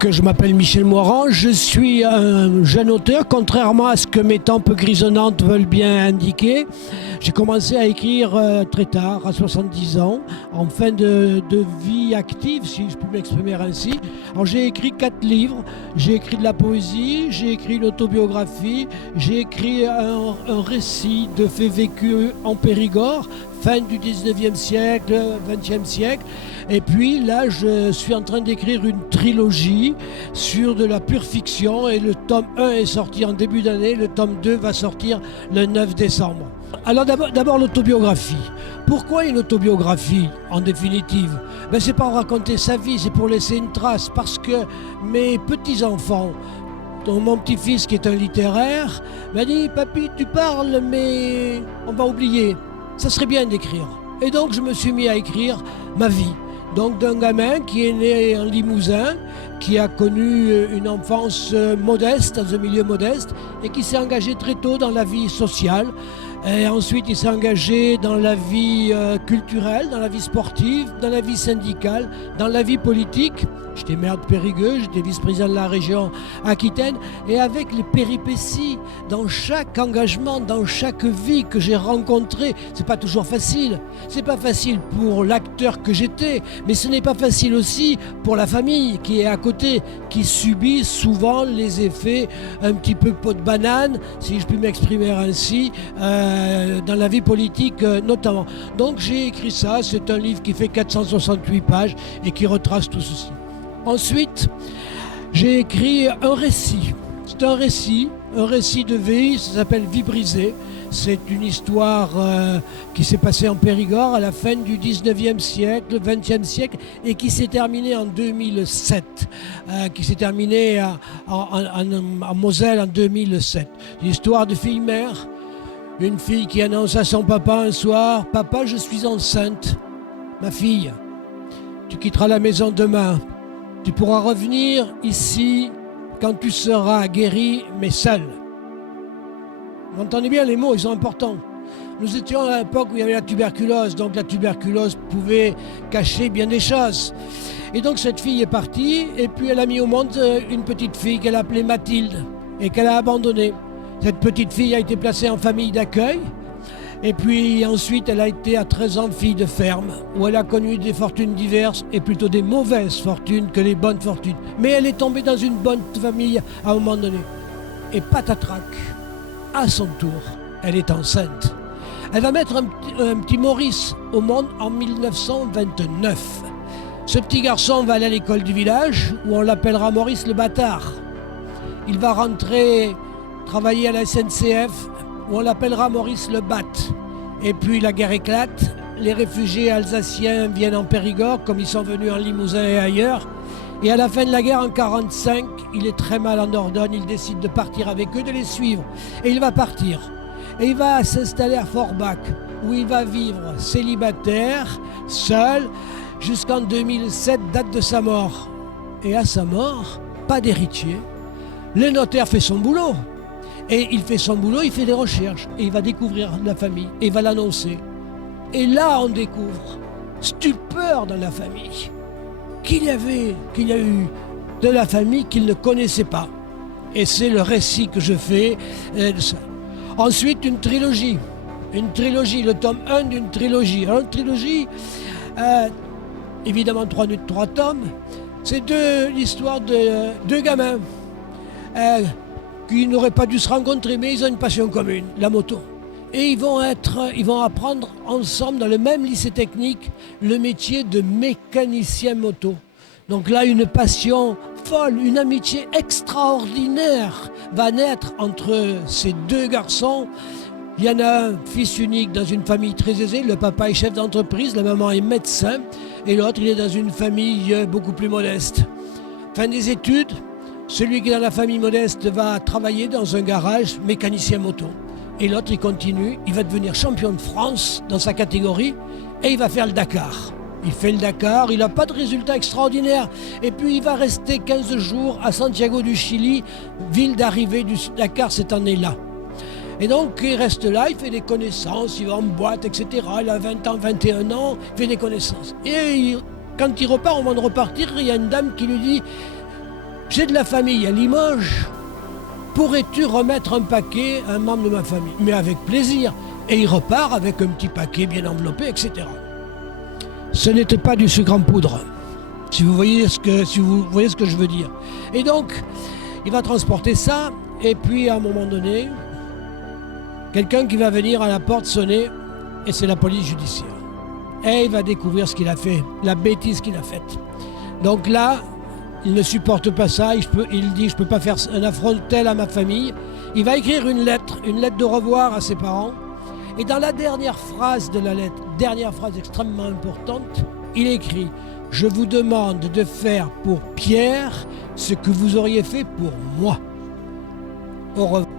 Donc, je m'appelle Michel Moirand, je suis un jeune auteur, contrairement à ce que mes tempes grisonnantes veulent bien indiquer. J'ai commencé à écrire très tard, à 70 ans, en fin de vie active, si je peux m'exprimer ainsi. Alors, j'ai écrit 4 livres, j'ai écrit de la poésie, j'ai écrit une autobiographie, j'ai écrit un récit de faits vécus en Périgord, fin du 19e siècle, 20e siècle. Et puis là, je suis en train d'écrire une trilogie sur de la pure fiction et le tome 1 est sorti en début d'année, le tome 2 va sortir le 9 décembre. Alors d'abord l'autobiographie. Pourquoi une autobiographie en définitive? C'est pas pour raconter sa vie, c'est pour laisser une trace. Parce que mes petits-enfants, dont mon petit-fils qui est un littéraire, m'a dit « Papy, tu parles mais on va oublier. Ça serait bien d'écrire. » Et donc je me suis mis à écrire ma vie. Donc d'un gamin qui est né en Limousin, qui a connu une enfance modeste, dans un milieu modeste, et qui s'est engagé très tôt dans la vie sociale. Et ensuite, il s'est engagé dans la vie culturelle, dans la vie sportive, dans la vie syndicale, dans la vie politique. J'étais maire de Périgueux, j'étais vice-président de la région Aquitaine. Et avec les péripéties, dans chaque engagement, dans chaque vie que j'ai rencontrée, c'est pas toujours facile. C'est pas facile pour l'acteur que j'étais, mais ce n'est pas facile aussi pour la famille qui est à côté, qui subit souvent les effets un petit peu peau de banane, si je puis m'exprimer ainsi, dans la vie politique notamment. Donc j'ai écrit ça, c'est un livre qui fait 468 pages et qui retrace tout ceci. Ensuite, j'ai écrit un récit. C'est un récit de vie, ça s'appelle Vie brisée. C'est une histoire qui s'est passée en Périgord à la fin du 19e siècle, 20e siècle, et qui s'est terminée en 2007, qui s'est terminée en Moselle en 2007. L'histoire de fille-mère, une fille qui annonce à son papa un soir « Papa, je suis enceinte. Ma fille, tu quitteras la maison demain. Tu pourras revenir ici quand tu seras guéri, mais seul. » Vous entendez bien, les mots, ils sont importants. Nous étions à l'époque où il y avait la tuberculose, donc la tuberculose pouvait cacher bien des choses. Et donc cette fille est partie, et puis elle a mis au monde une petite fille qu'elle appelait Mathilde, et qu'elle a abandonnée. Cette petite fille a été placée en famille d'accueil, et puis ensuite elle a été à 13 ans fille de ferme, où elle a connu des fortunes diverses, et plutôt des mauvaises fortunes que les bonnes fortunes. Mais elle est tombée dans une bonne famille à un moment donné. Et patatrac, à son tour, elle est enceinte. Elle va mettre un petit Maurice au monde en 1929. Ce petit garçon va aller à l'école du village, où on l'appellera Maurice le bâtard. Il va rentrer travailler à la SNCF, où on l'appellera Maurice le Bat. Et puis la guerre éclate, les réfugiés alsaciens viennent en Périgord, comme ils sont venus en Limousin et ailleurs. Et à la fin de la guerre, en 1945, il est très mal en Dordogne, il décide de partir avec eux, de les suivre. Et il va partir. Et il va s'installer à Forbach, où il va vivre célibataire, seul, jusqu'en 2007, date de sa mort. Et à sa mort, pas d'héritier. Le notaire fait son boulot. Et il fait son boulot, il fait des recherches. Et il va découvrir la famille. Et il va l'annoncer. Et là, on découvre, stupeur dans la famille, qu'il y a eu de la famille qu'il ne connaissait pas. Et c'est le récit que je fais de ça. Ensuite, une trilogie, le tome 1 d'une trilogie. Alors, une trilogie, évidemment 3 tomes, c'est l'histoire de 2 gamins qui n'auraient pas dû se rencontrer, mais ils ont une passion commune, la moto. Et ils vont apprendre ensemble dans le même lycée technique le métier de mécanicien moto. Donc là, une passion folle, une amitié extraordinaire va naître entre ces 2 garçons. Il y en a un fils unique dans une famille très aisée, le papa est chef d'entreprise, la maman est médecin, et l'autre il est dans une famille beaucoup plus modeste. Fin des études, celui qui est dans la famille modeste va travailler dans un garage mécanicien moto. Et l'autre, il continue, il va devenir champion de France dans sa catégorie et il va faire le Dakar. Il fait le Dakar, il n'a pas de résultat extraordinaire. Et puis il va rester 15 jours à Santiago du Chili, ville d'arrivée du Dakar cette année-là. Et donc il reste là, il fait des connaissances, il va en boîte, etc. Il a 20 ans, 21 ans, il fait des connaissances. Et quand il repart, au moment de repartir, il y a une dame qui lui dit j'ai de la famille à Limoges, pourrais-tu remettre un paquet à un membre de ma famille? Mais avec plaisir. Et il repart avec un petit paquet bien enveloppé, etc. Ce n'était pas du sucre en poudre, si vous voyez ce que je veux dire. Et donc, il va transporter ça, et puis à un moment donné, quelqu'un qui va venir à la porte sonner, et c'est la police judiciaire. Et il va découvrir ce qu'il a fait, la bêtise qu'il a faite. Donc là, il ne supporte pas ça, il dit je ne peux pas faire un affront tel à ma famille. Il va écrire une lettre de revoir à ses parents. Et dans la dernière phrase de la lettre, dernière phrase extrêmement importante, il écrit « Je vous demande de faire pour Pierre ce que vous auriez fait pour moi. » Au revoir.